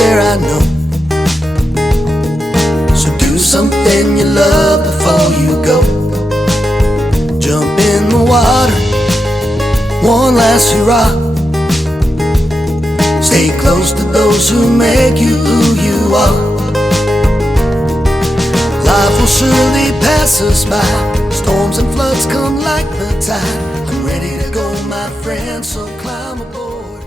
there, I know. So do something you love before you go. Jump in the water, one last hurrah. Stay close to those who make you who you are. Life will surely pass us by. Storms and floods come like the tide. I'm ready to go, my friend, so climb aboard.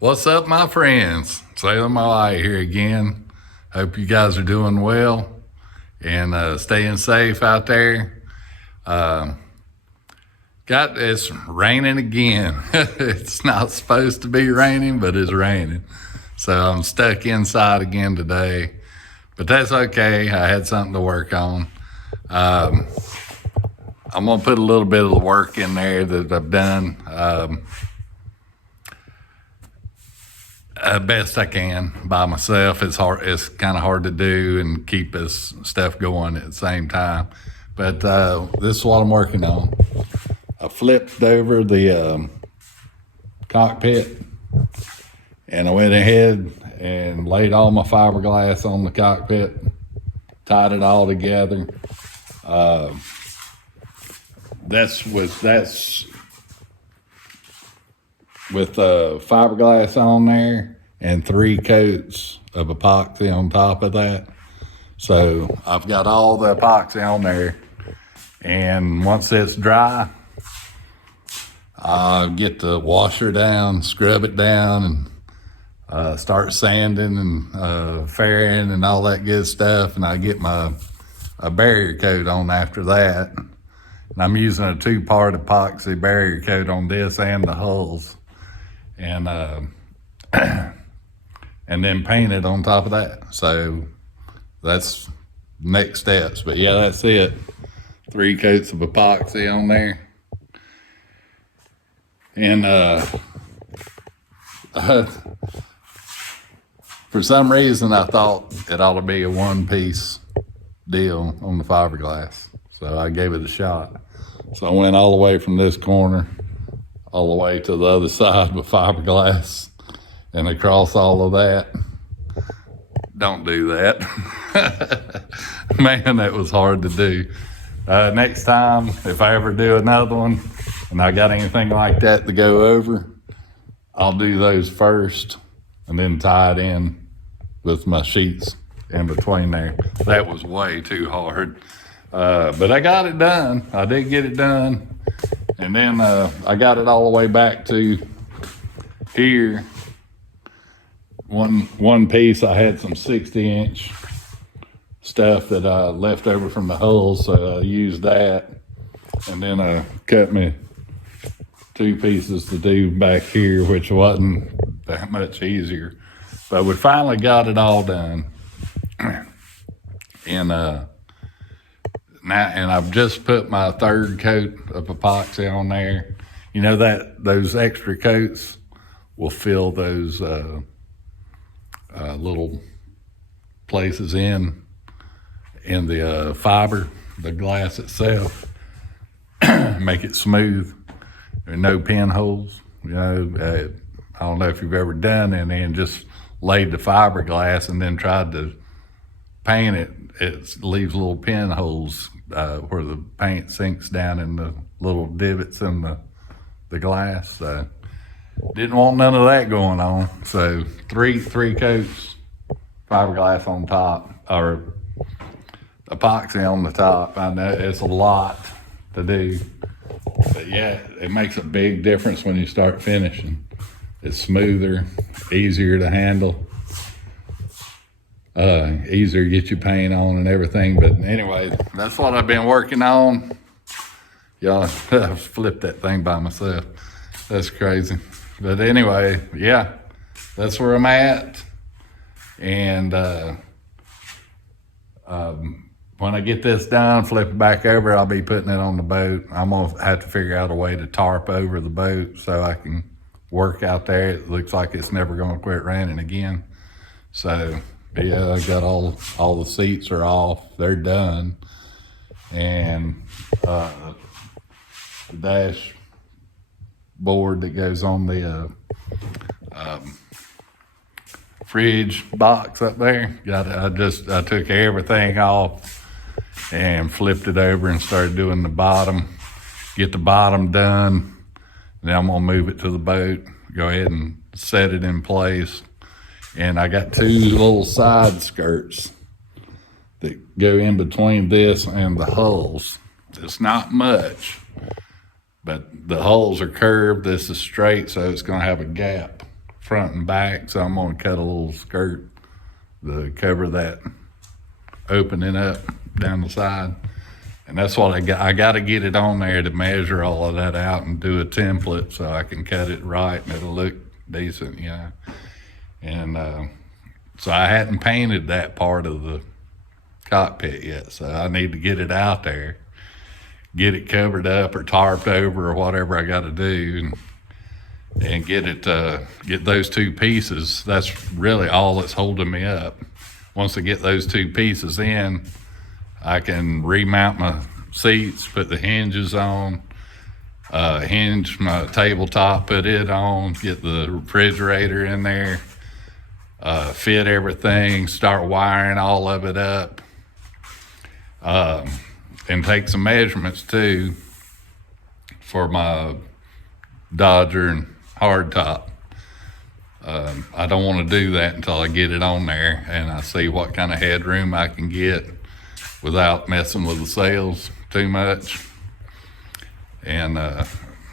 What's up, my friends? Sailor Moai here again. Hope you guys are doing well and staying safe out there. It's raining again. It's not supposed to be raining, but it's raining. So I'm stuck inside again today, but that's okay. I had something to work on. I'm gonna put a little bit of the work in there that I've done. Best I can by myself. It's hard. It's kind of hard to do and keep this stuff going at the same time. But this is what I'm working on. I flipped over the cockpit, and I went ahead and laid all my fiberglass on the cockpit, tied it all together. That's with fiberglass on there and 3 coats of epoxy on top of that. So I've got all the epoxy on there, and once it's dry, I'll get the washer down, scrub it down, and start sanding and fairing and all that good stuff. And I get a barrier coat on after that. And I'm using a 2-part epoxy barrier coat on this and the hulls. And and then paint it on top of that. So that's next steps. But yeah, that's it. 3 coats of epoxy on there. And for some reason I thought it ought to be a 1-piece deal on the fiberglass. So I gave it a shot. So I went all the way from this corner all the way to the other side with fiberglass and across all of that. Don't do that. Man, that was hard to do. Next time, if I ever do another one and I got anything like that to go over, I'll do those first and then tie it in with my sheets in between there. That was way too hard. But I got it done. I did get it done. And then I got it all the way back to here. One piece, I had some 60-inch stuff that I left over from the hulls, so I used that. And then I cut me 2 pieces to do back here, which wasn't that much easier. But we finally got it all done. And I've just put my 3rd coat of epoxy on there. You know that those extra coats will fill those little places in the fiber, the glass itself, make it smooth. There are no pinholes. You know, I don't know if you've ever done any and just laid the fiberglass and then tried to paint it. It leaves little pinholes where the paint sinks down in the little divots in the glass. So didn't want none of that going on. So three coats, fiberglass on top, or epoxy on the top. I know it's a lot to do, but yeah, it makes a big difference when you start finishing. It's smoother, easier to handle. Easier to get your paint on and everything. But anyway, that's what I've been working on. Y'all, I flipped that thing by myself. That's crazy. But anyway, yeah, that's where I'm at. And when I get this done, flip it back over, I'll be putting it on the boat. I'm gonna have to figure out a way to tarp over the boat so I can work out there. It looks like it's never gonna quit raining again. So yeah, I got all the seats are off. They're done. And the dash board that goes on the fridge box up there. I took everything off and flipped it over and started doing the bottom. Get the bottom done. Then I'm gonna move it to the boat. Go ahead and set it in place. And I got 2 little side skirts that go in between this and the hulls. It's not much, but the hulls are curved. This is straight, so it's gonna have a gap front and back. So I'm gonna cut a little skirt to cover that opening up down the side. And that's what I got. I got to get it on there to measure all of that out and do a template so I can cut it right and it'll look decent, you know. And so I hadn't painted that part of the cockpit yet, so I need to get it out there, get it covered up or tarped over or whatever I got to do, and get it get those 2 pieces. That's really all that's holding me up. Once I get those 2 pieces in, I can remount my seats, put the hinges on, hinge my tabletop, put it on, get the refrigerator in there, fit everything, start wiring all of it up, and take some measurements too for my Dodger and hardtop. I don't want to do that until I get it on there and I see what kind of headroom I can get without messing with the sails too much. And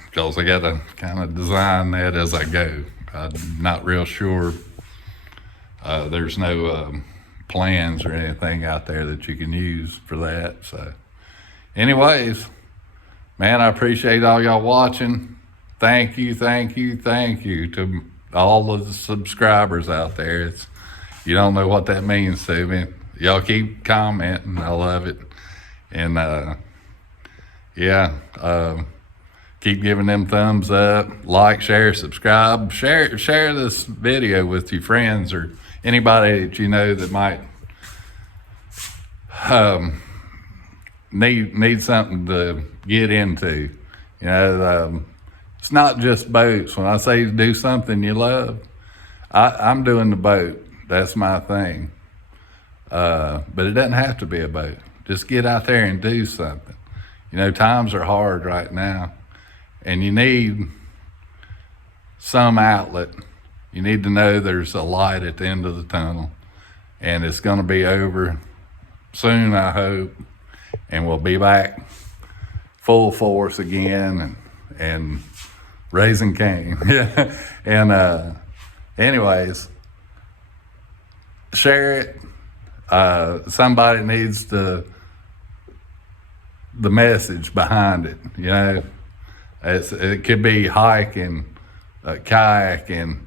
because I got to kind of design that as I go. I'm not real sure. There's no plans or anything out there that you can use for that. So anyways, man, I appreciate all y'all watching. Thank you to all of the subscribers out there. You don't know what that means to me. Y'all keep commenting. I love it. And keep giving them thumbs up, like, share, subscribe, share this video with your friends or anybody that you know that might need something to get into. You know, it's not just boats. When I say do something you love, I'm doing the boat. That's my thing. But it doesn't have to be a boat. Just get out there and do something. You know, times are hard right now, and you need some outlet. You need to know there's a light at the end of the tunnel, and it's going to be over soon, I hope, and we'll be back full force again and raising Cain. Yeah. And anyways, share it. Somebody needs the message behind it. You know, it could be hiking, kayaking.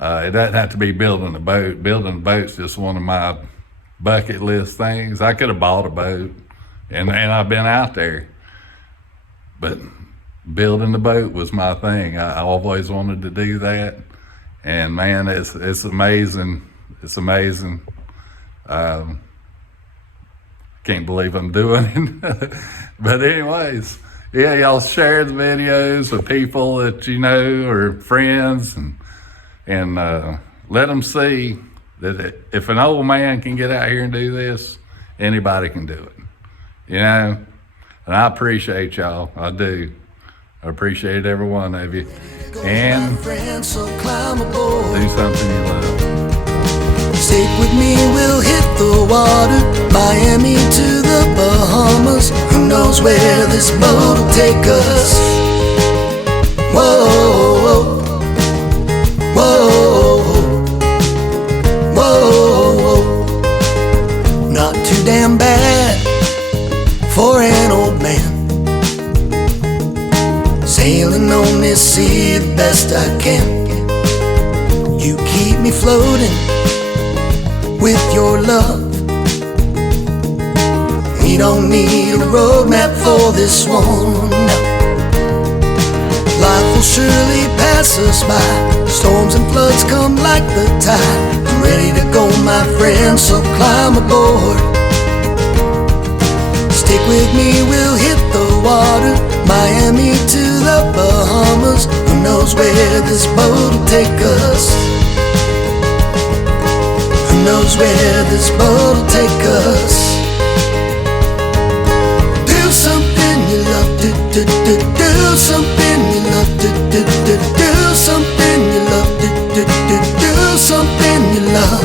It doesn't have to be building a boat. Building a boat's just one of my bucket list things. I could have bought a boat, and I've been out there, but building the boat was my thing. I always wanted to do that, and man, it's amazing. It's amazing. Can't believe I'm doing it. But anyways, yeah, y'all share the videos with people that you know or friends, and let them see that if an old man can get out here and do this, anybody can do it. You know, and I appreciate y'all. I do. I appreciate every one of you. And do something you love. Stick with me, we'll hit the water, Miami to the Bahamas. Who knows where this boat will take us? Whoa, whoa, whoa, whoa. Not too damn bad for an old man, sailing on this sea the best I can. You keep me floating with your love. We don't need a roadmap for this one, no. Life will surely pass us by. Storms and floods come like the tide. I'm ready to go, my friend, so climb aboard. Stick with me, we'll hit the water, Miami to the Bahamas. Who knows where this boat will take us? knows where this boat will take us. Do something you love, do something you love, do something you love, do something you love.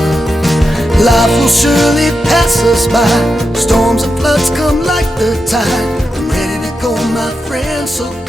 Life will surely pass us by. Storms and floods come like the tide. I'm ready to go, my friend, so